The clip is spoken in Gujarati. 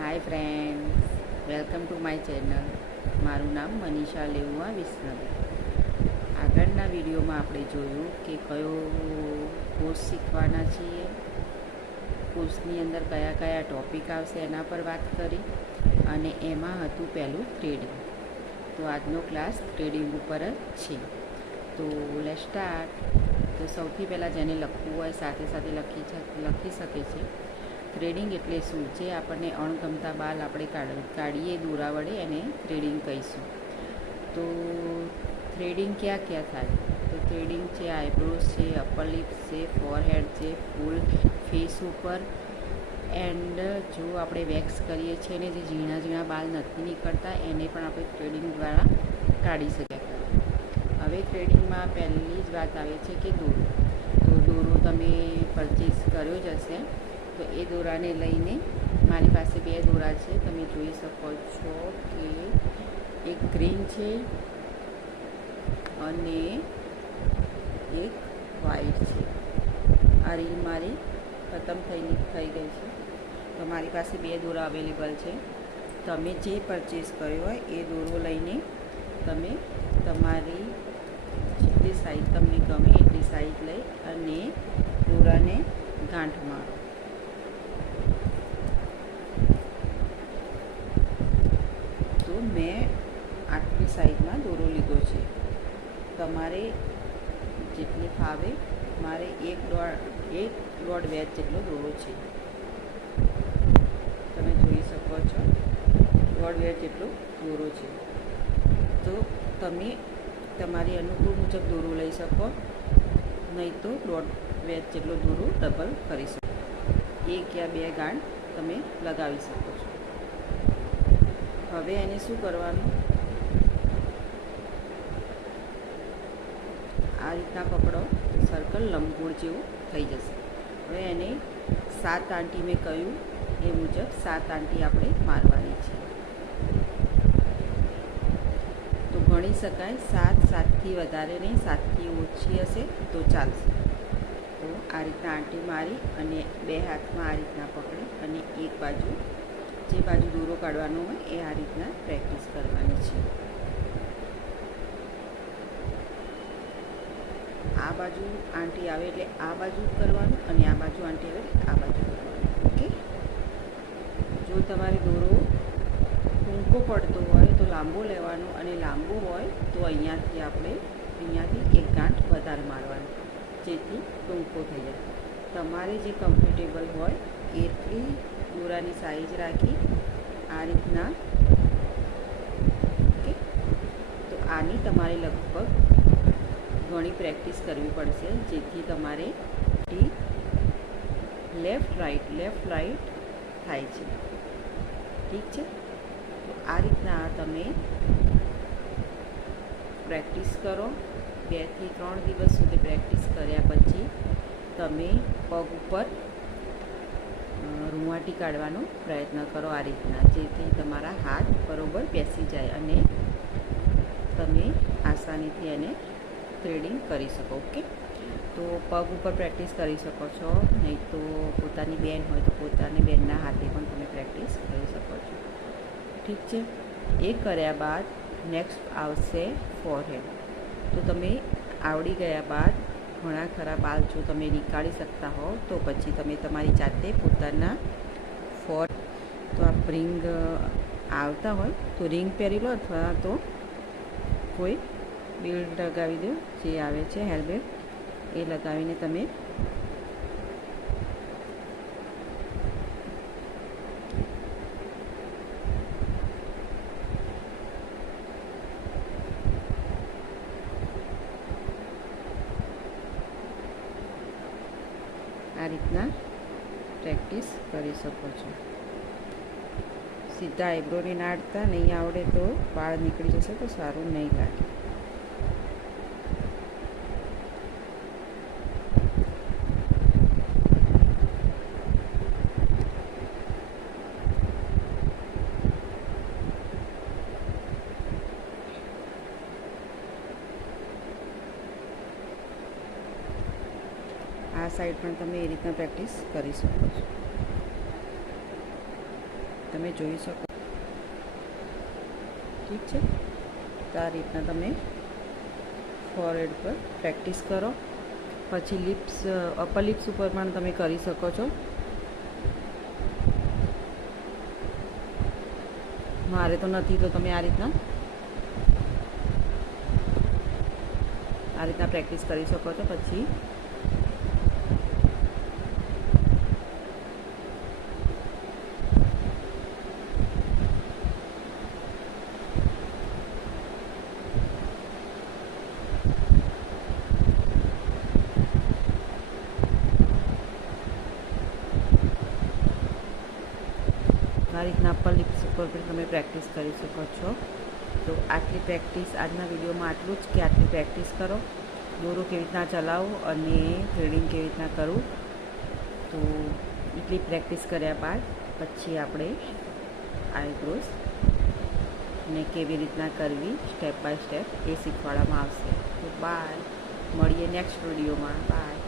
Hi friend welcome to my channel મારું નામ મનીષા લેવુઆ વિસનગર આગળના વિડીયોમાં આપણે જોયું કે કયો કોર્સ શીખવાના છીએ. કોર્સની અંદર કયા કયા ટોપિક આવશે એના પર વાત કરી અને એમાં હતું પહેલું થ્રેડિંગ તો આજનો ક્લાસ થ્રેડિંગ ઉપર જ છે. તો લેટ સ્ટાર્ટ તો સૌથી પહેલાં જેને લખવું હોય સાથે સાથે લખી લખી શકે છે. થ્રેડિંગ એટલે શું? જે આપણને અણગમતા બાલ આપણે કાઢ, કાઢીએ દોરા વડે એને થ્રેડિંગ કહીશું. તો થ્રેડિંગ ક્યાં ક્યાં થાય? તો થ્રેડિંગ છે આઈબ્રોઝ છે અપર લિપ્સ છે ફોરહેડ છે ફૂલ ફેસ ઉપર. એન્ડ જો આપણે વેક્સ કરીએ છીએ ને જે ઝીણા ઝીણા બાલ નથી નીકળતા, એને પણ આપણે થ્રેડિંગ દ્વારા કાઢી શકીએ હવે થ્રેડિંગમાં પહેલી જ વાત આવે છે કે દોરો. તો દોરો તમે પરચેસ કર્યો જ હશે. તો એ દોરાને લઈને મારી પાસે બે દોરા છે. તમે જોઈ શકો છો કે એક ગ્રીન છે અને એક વ્હાઈટ છે. આ રીલ મારી ખતમ થઈ થઈ ગઈ છે. તો મારી પાસે બે દોરા અવેલેબલ છે. તમે જે પરચેસ કર્યો હોય એ દોરો લઈને તમે તમારી જેટલી સાઈઝ તમને ગમે એટલી સાઈઝ લઈ અને દોરાને ગાંઠ મારો તો મેં આટલી સાઈઝમાં દોરો લીધો છે. તમારે જેટલી ફાવે, મારે એક દોઢ એક દોઢ વેચ જેટલો દોરો છે. તમે જોઈ શકો છો દોઢ વેચ જેટલો દોરો છે. તો તમે તમારી અનુકૂળ મુજબ દોરો લઈ શકો, નહીં તો દોઢ વેચ જેટલો દોરો ડબલ કરી શકો. એક યા બે ગાંઠ તમે લગાવી શકો છો. હવે એને શું કરવાનું? આ રીતના પકડો. સર્કલ લંબગોળ જેવું થઈ જશે. હવે એને સાત આંટી મેં કહ્યું એ મુજબ સાત આંટી આપણે મારવાની છે. તો ગણી શકાય સાત, સાતથી વધારે નહીં, સાતથી ઓછી હશે તો ચાલશે. તો આ રીતના આંટી મારી અને બે હાથમાં આ રીતના પકડી અને એક બાજુ જે બાજુ દોરો કાઢવાનો હોય એ આ રીતના પ્રેક્ટિસ કરવાની છે. આ બાજુ આંટી આવે એટલે આ બાજુ કરવાનું અને આ બાજુ આંટી આવે એટલે આ બાજુ ઓકે? જો તમારે દોરો ટૂંકો પડતો હોય તો લાંબો લેવાનો અને લાંબો હોય તો અહીંયાથી આપણે અહીંયાથી એક ગાંઠ વધારે મારવાનો, જેથી ટૂંકો થઈ જાય. તમારે જે કમ્ફર્ટેબલ હોય એટલી દોરાની સાઈઝ રાખી આ રીતના. ઓકે તો આની તમારે લગભગ ઘણી પ્રેક્ટિસ કરવી પડશે, જેથી તમારે લેફ્ટ રાઈટ લેફ્ટ રાઈટ થાય છે. ઠીક છે? તો આ રીતના તમે પ્રેક્ટિસ કરો. બેથી ત્રણ દિવસ સુધી પ્રેક્ટિસ કર્યા પછી તમે પગ ઉપર રૂંવાટી કાઢવાનો પ્રયત્ન કરો આ રીતના, જેથી તમારા હાથ બરોબર બેસી જાય અને તમે આસાનીથી એને થ્રેડિંગ કરી શકો, ઓકે? તો પગ ઉપર પ્રેક્ટિસ કરી શકો છો, નહીં તો પોતાની બેન હોય તો પોતાની બેનના હાથે પણ તમે પ્રેક્ટિસ કરી શકો છો. ઠીક છે? એ કર્યા બાદ નેક્સ્ટ આવશે ફોરહેડ તો તમે આવડી ગયા બાદ ઘણા ખરા બાલ જો તમે નીકાળી શકતા હો, તો પછી તમે તમારી જાતે પોતાના ફોર તો આ રિંગ આવતા હોય તો રિંગ પહેરી લો અથવા તો કોઈ બેલ્ટ લગાવી દો જે આવે છે હેરબેલ્ટ એ લગાવીને તમે આ રીતના પ્રેક્ટિસ કરી શકો છો. સીધા આઈબ્રોની નાડતા નહીં આવડે તો વાળ નીકળી જશે તો સારું નહીં લાગે. આ સાઈડ પણ તમે એ રીતના પ્રેક્ટિસ કરી શકો છો. તમે જોઈ શકો. ઠીક છે? તો આ રીતના તમે ફોરહેડ પર પ્રેક્ટિસ કરો. પછી લિપ્સ અપર લિપ્સ ઉપર પણ તમે કરી શકો છો. મારે તો નથી, તો તમે આ રીતના આ રીતના પ્રેક્ટિસ કરી શકો છો. પછી રીતના લિપ્સ ઉપર પણ તમે પ્રેક્ટિસ કરી શકો છો. તો આટલી પ્રેક્ટિસ આજના વિડીયોમાં આટલું જ કે આટલી પ્રેક્ટિસ કરો. દોરો કેવી રીતના ચલાવો અને થ્રેડિંગ કેવી રીતના કરવું તો એટલી પ્રેક્ટિસ કર્યા બાદ પછી આપણે આઈબ્રોઝ ને કેવી રીતના કરવી સ્ટેપ બાય સ્ટેપ એ શીખવાડવામાં આવશે. તો બાય મળીએ નેક્સ્ટ વિડીયોમાં. બાય